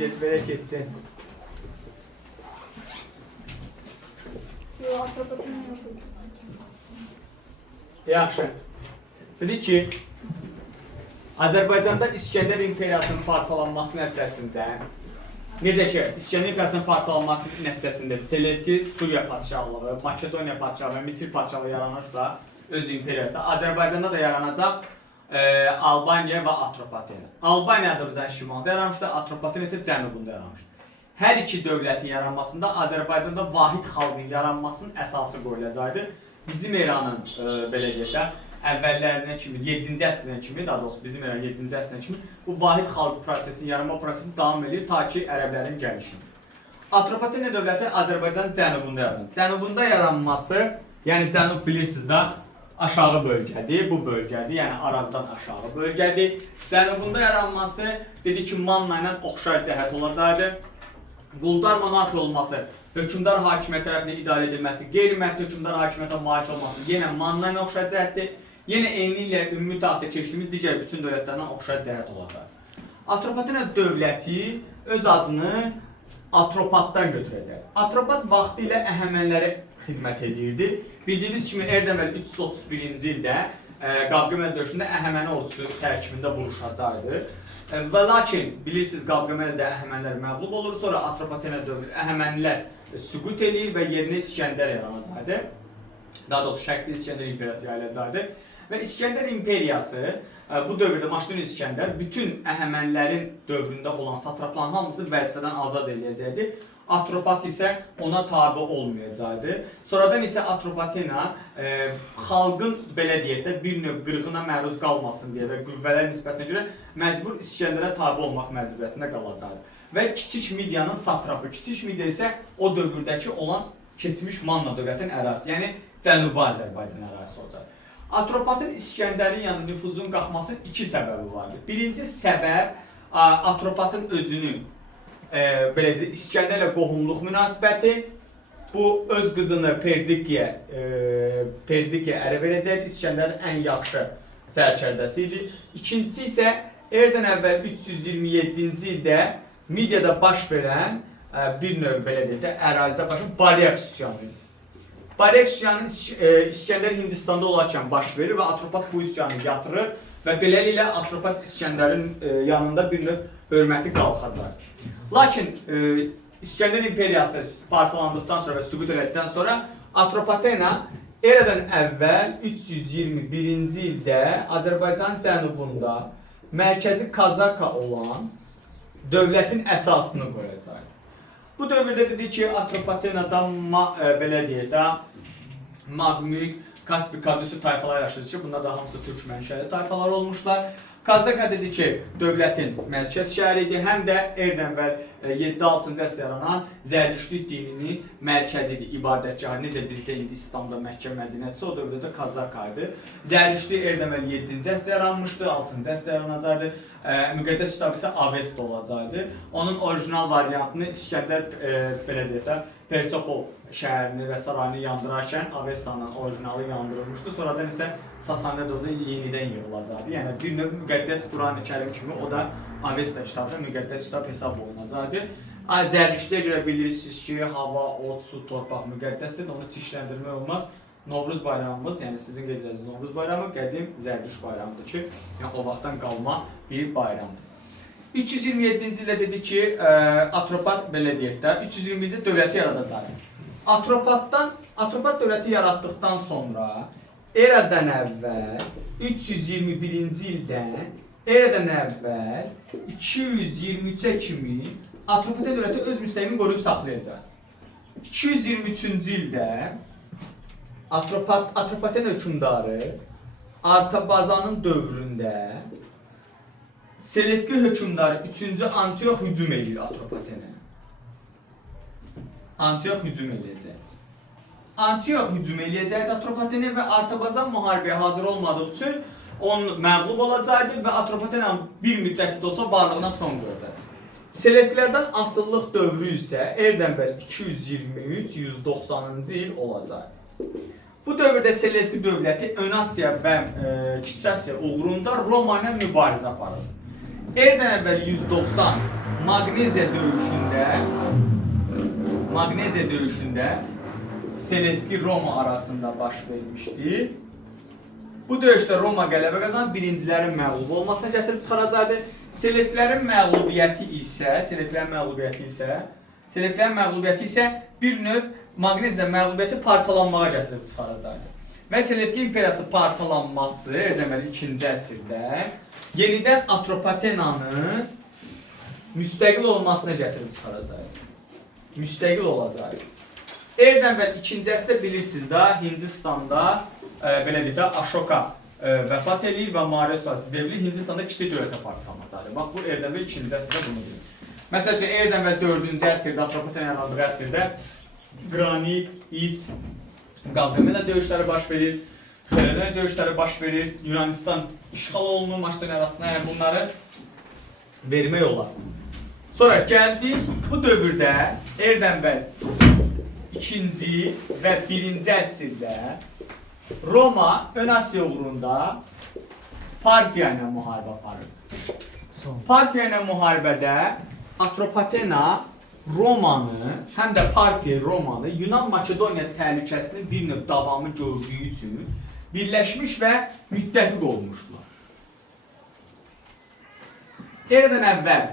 Belə keçsin. Yaxşı. Dedik ki, Azərbaycanda İskəndər İmperiyasının parçalanması nəticəsində, necə ki, İskəndər İmperiyasının parçalanması nəticəsində Selevki, Suriya padşahlığı, Makedoniya padşahlığı, Misir padşahlığı yaranırsa, öz imperiyası, Azərbaycanda da yaranacaq Albaniya və Atropatena. Albaniya Azərbaycanın şimalında yaranmışdır, Atropatena isə cənubunda yaranmışdır. Hər iki dövlətin yaranmasında Azərbaycanda vahid xalqın yaranmasının əsası qoyulacaqdır. Bizim eranın, belə deyək də, əvvəllərindən kimi, 7-ci əsrdən kimi, daha doğrusu bizim eran 7-ci əsrdən kimi bu vahid xalq prosesinin, yaranma prosesi davam edir ta ki, ərəblərin gəlişini. Atropatena dövləti Azərbaycanın cənubunda yaranır. Cənubunda yaranması, yəni cənub bilirsiniz də, aşağı bölgədir, bu bölgədir, yəni Arazdan aşağı bölgədir. Cənubunda yaranması, dedi ki, Manna ilə oxşar cəhət olacaqdır. Quldar monarxiya olması, hökmdar hakimiyyət tərəfindən idarə edilməsi, qeyri-məhd hökmdar hakimiyyətə malik olması yenə Manna ilə oxşar cəhətdir. Yenə eyni ilə ümumi tarixdə keçdiyimiz digər bütün dövlətlərdən oxşar cəhət olacaq. Atropatena dövləti öz adını Atropatdan götürəcək. Atropat vaxtı ilə Əhəmənilərə xidmət edirdi. Bildiyimiz kimi Erdəməl 331-ci ildə Qavqamel döyüşündə Əhəməni ordusu tərkibində vuruşacaqdı. Və lakin bilirsiniz Qavqameldə Əhəmənilər məğlub olur, sonra Atropatena dövləti Əhəmənilər süqut eləyir və yerinə İskəndər yaranacaqdı. Daha doğrusu Şərqdə İskəndər imperiyası yayılacaqdı. Və İskəndər imperiyası bu dövrdə Makedoniya İskəndər bütün Əhəmənilərin dövründə olan satrapların hamısı vəzifədən azad ediləcəkdi. Atropat isə ona tabi olmayacaqdı. Sonradan isə Atropatena xalqın belə deyək də bir növ qırğına məruz qalmasın deyə və qüvvələr nisbətinə görə məcbur İskəndərə tabi olmaq məcburiyyətində qalacaqdı. Və Kiçik Midiyanın satrapı, Kiçik Midiya isə o dövrdəki olan keçmiş Manna dövlətinin ərazisi, yəni Cənubi Azərbaycan ərazisi olacaq. Atropatın İskəndərin yanı nüfuzun qalxmasının iki səbəbi vardır. Birinci səbəb Atropatın özünün belə deyək, İskəndərlə qohumluq münasibəti. Bu öz qızını Perdikiyə ərə verəcəkdir. İskəndərin ən yaxşı sərkərdəsi idi. İkincisi isə erdən əvvəl 327-ci ildə Midiyada baş verən bir növ belə deyək də ərazidə baş verən Baryak üsyanı idi. Baryak üsyanı İskəndər Hindistanda olarkən baş verir və Atropat bu üsyanı yatırır və beləliklə Atropat İskəndərin yanında bir növ hörməti qalxacaq. Lakin İskəndər imperiyası parçalandıqdan sonra və süqut elədikdən sonra Atropatena eradan əvvəl 321-ci ildə Azərbaycanın cənubunda mərkəzi Kazaka olan dövlətin əsasını qoyacaq. Bu dövrdə dedi ki, Atropatena'dan belə deyək də Magmük, Kaspi, Kadüsü tayfalar yaşadı ki, bunlar da hamısı türk mənşəli tayfalar olmuşlar. Kazaka dedi ki, dövlətin mərkəz şəhəri idi, həm də erdən əvvəl 7-6-cı əsrdə yaranan Zərdüştlük dininin mərkəzidir, ibadətgahı. Necə bizdə indi İslamda Məkkə, Mədinəsi, o dövrdə də Kazaka idi. Zərdüştlük erdən əvvəl 7-ci əsrdə yaranmışdı, 6-cı əsrdə yaranacaqdı. Müqəddəs kitabı isə Avesta olacaqdı. Onun orijinal variantını İskəndər belə deyək də Persopol şəhərini və sarayını yandırarkən Avestanın orijinalı yandırılmışdı. Sonradan isə Sasaniya dövründə yenidən yığılacaqdı. Yəni bir növ müqəddəs Quran-ı Kərim kimi o da Avesta kitabı müqəddəs kitab hesab olunacaqdı. Zərdüştlüyə görə bilirsiniz ki, hava, od, su, torpaq müqəddəsdir. Onu çirkləndirmək olmaz. Novruz bayramımız, yəni sizin qeyd edəcəyiniz Novruz bayramı qədim Zərdüşt bayramıdır ki, yəni o vaxtdan qalma bir bayramdır. 327-ci ildə dedi ki, Atropat belə deyək də 321-ci dövləti yaradacaq. Atropat dövləti yaratdıqdan sonra eradan əvvəl 321-ci ildən eradan əvvəl 223-ə kimi Atropatena dövləti öz müstəqilini qoruyub saxlayacaq. 223-cü ildə Atropatena hökmdarı Artabazanın dövründə Selevki hökmdarı 3-cü Antiox hücum edir Atropatena'ya. Antiox hücum edəcək. Antiox hücum edəcəkdi Atropatena'ya və Artabazan müharibəyə hazır olmadığı üçün onun məğlub olacaqdı və Atropatena'nın bir müddətli də olsa varlığına son qoyacaqdı. Selevkilərdən asıllıq dövrü isə erdən əvvəl 223-190-cı il olacaq. Bu dövrdə Selevki dövləti Ön Asiya və Kiçik Asiya uğrunda Roma ilə mübarizə aparır. Erdən əvvəl 190 Magneziya döyüşündə Selevki Roma arasında baş vermişdi. Bu döyüşdə Roma qələbə qazanıb birincilərin məğlub olmasına gətirib çıxaracaqdı. Selevkilərin məğlubiyyəti isə bir növ Magneziya məğlubiyyəti parçalanmağa gətirib çıxaracaqdı. Və Selevki imperiyası parçalanması deməli 2-ci əsrdə yenidən Atropatenanın müstəqil olmasına gətirib çıxaracaqdı. Müstəqil olacaq. Əvvəl 2-ci əsrdə bilirsiniz də Hindistanda belə deyək də Ashoka vəfat eləyir və Maurya sülaləsində devrilir. Hindistanda kiçik dövlətə parçalanacaqdır. Bax bu Ərdəbil 2-ci əsrdə bunu deyir. Məsələn üçün Ərdəbil 4-cü əsrdə Atropatena yarandığı əsrdə Qranik, İs, Qavqamela döyüşləri baş verir, Xeronea döyüşləri baş verir, Yunanistan işğal olunur Makedoniya arasında, yəni bunları vermək olar. Sonra gəldik bu dövrdə Ərdəbil 2-ci və 1-ci əsrdə Roma ön Asiya uğrunda Parfiya ilə müharibə aparır. Parfiya ilə müharibədə Atropatena Romanı, həm də Parfiya Romanı Yunan-Makedoniya təhlükəsinin bir növ davamı gördüyü üçün birləşmiş və müttəfiq olmuşdular. Eradan əvvəl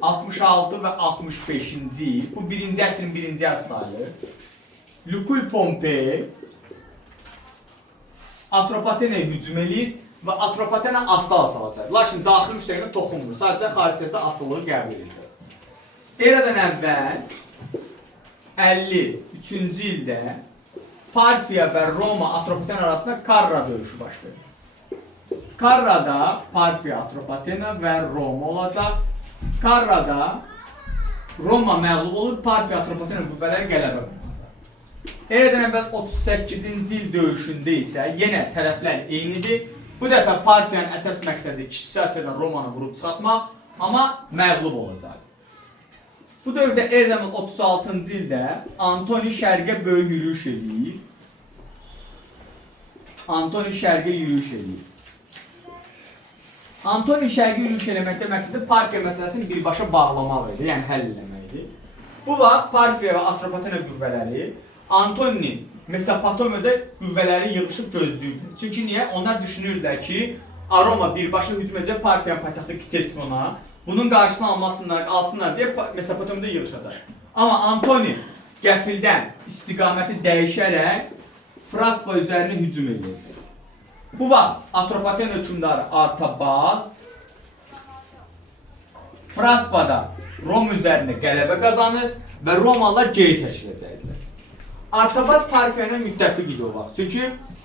66 və 65-ci il, bu 1-ci əsrin 1-ci əsr sayılır. Lukul Pompey Atropatenaya hücum eləyir və Atropatena asla salacaq. Lakin daxili müstəqinə toxunmur, sadəcə xariciyyətdə asılılığı qəbul edəcək. Eradan əvvəl 53-cü ildə Parfiya və Roma Atropatena arasında Karra döyüşü baş verir. Karrada Parfiya, Atropatena və Roma olacaq. Karrada Roma məğlub olur, Parfiya, Atropatena qüvvələri qələbə qazanacaq. Eradan əvvəl 38-ci il döyüşündə isə yenə tərəflər eynidir. Bu dəfə Parfiyanın əsas məqsədi Kiçik Asiyadan Romanı vurub çıxartmaq, amma məğlub olacaq. Bu dövrdə Eradan 36-cı ildə Antoni şərqə böyük yürüyüş eləyir. Antoni şərqə yürüyüş eləməkdə məqsədi Parfiya məsələsini birbaşa bağlamaq idi, yəni həll eləməkdir. Bu vaxt Parfiya və Atropatena qüvvələri Antoni Mesopotamiyada qüvvələri yığışıb gözləyirdi. Çünki niyə? Onlar düşünürdülər ki, Roma birbaşa hücum edəcək Parfiyanın paytaxtı Kitesifona. Bunun qarşısını alsınlar deyə Mesopotamiyada yığışacaq. Amma Antoni qəfildən istiqaməti dəyişərək Fraspa üzərinə hücum edəcək. Bu vaxt Atropatena hökmdarı Artabaz Fraspada Roma üzərində qələbə qazanır və Romalılar geri çəkiləcəkdir. Artabaz Parfiya ilə müttəfiq idi o vaxt. Çünki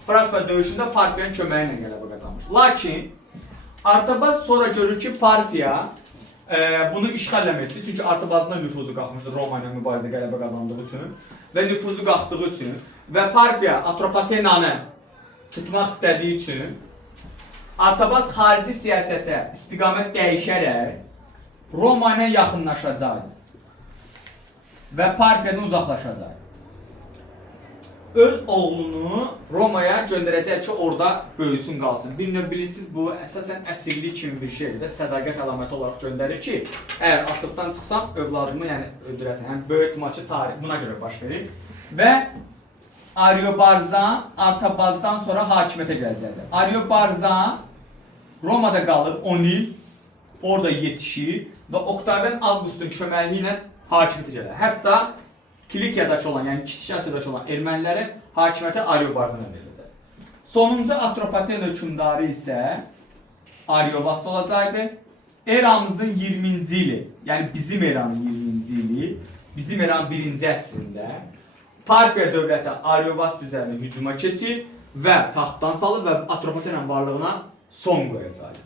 Fraspa döyüşündə Parfiyanın köməyi ilə qələbə qazanmış. Lakin Artabaz sonra görür ki, Parfiya bunu işğal eləmək istəyir. Çünki Artabazın da nüfuzu qalxmışdı Roma ilə mübarizədə qələbə qazandığı üçün və nüfuzu qalxdığı üçün və Parfiya Atropatenanı tutmaq istədiyi üçün Artabaz xarici siyasətə istiqamət dəyişərək Roma ilə yaxınlaşacaq və Parfiyadan uzaqlaşacaq. Öz oğlunu Romaya göndərəcək ki, orada böyüsün qalsın. Bir növ bilirsiniz, bu əsasən əsirlik kimi bir şeydir də, sədaqət əlaməti olaraq göndərir ki, əgər asıqdan çıxsam, övladımı yəni öldürəsən. Yəni, böyük ehtimal ki, tarix buna görə baş verir. Və Ariobarzan Artabazdan sonra hakimiyyətə gələcəkdir. Ariobarzan Romada qalır 10 il, orada yetişir və Oktavian Avqustun köməkliyi ilə hakimiyyətə gəlir. Hətta Kilikiyadakı olan, yəni Kiçik Asiyadakı olan ermənilərin hakimiyyəti Ariobarzana veriləcək. Sonuncu Atropatena hökmdarı isə Ariovast olacaqdı. Eramızın 20-ci ili, yəni bizim eranın 20-ci ili, bizim eranın 1-ci əsrində Parfiya dövləti Ariovast üzərinə hücuma keçir və taxtdan salır və Atropatenanın varlığına son qoyacaq.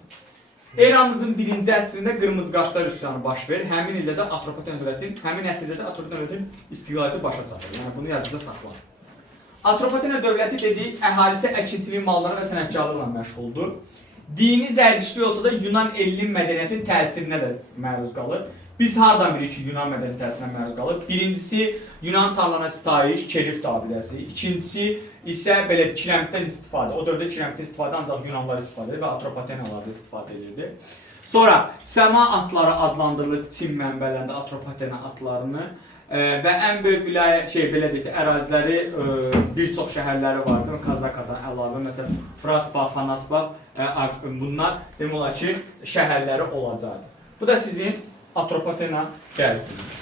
Eramızın 1-ci əsrində qırmızı qaşlar üsyanı baş verir. Həmin ildə də Atropatena dövlətin, həmin əsrdə də Atropatena dövlətin istiqlaliyyəti başa çatır. Yəni bunu yadınızda saxlayın. Atropatena dövləti dedik, əhalisi əkinçilik, malları və sənətkarlıqla məşğuldur. Dini zərdiştlik olsa da Yunan elinin mədəniyyətin təsirinə də məruz qalır. Biz hardan bilirik ki, Yunan mədəniyyəti təsirinə məruz qalır? Birincisi, Yunan tanrılarına sitayiş, Kerif abidəsi. İkincisi isə belə kirəmiddən istifadə. O dövrdə kirəmiddən istifadə ancaq Yunanlar istifadə edir və Atropatenalar da istifadə edirdi. Sonra səma atları adlandırılır Çin mənbələrində Atropatena atlarını və ən böyük vilayət belə deyək, əraziləri bir çox şəhərləri vardır. Kazakadan əlavə məsələn Fraspa, Fanaspa bunlar demək olar ki, şəhərləri olacaqdır. Bu da sizin Atropatena dərsinizdir.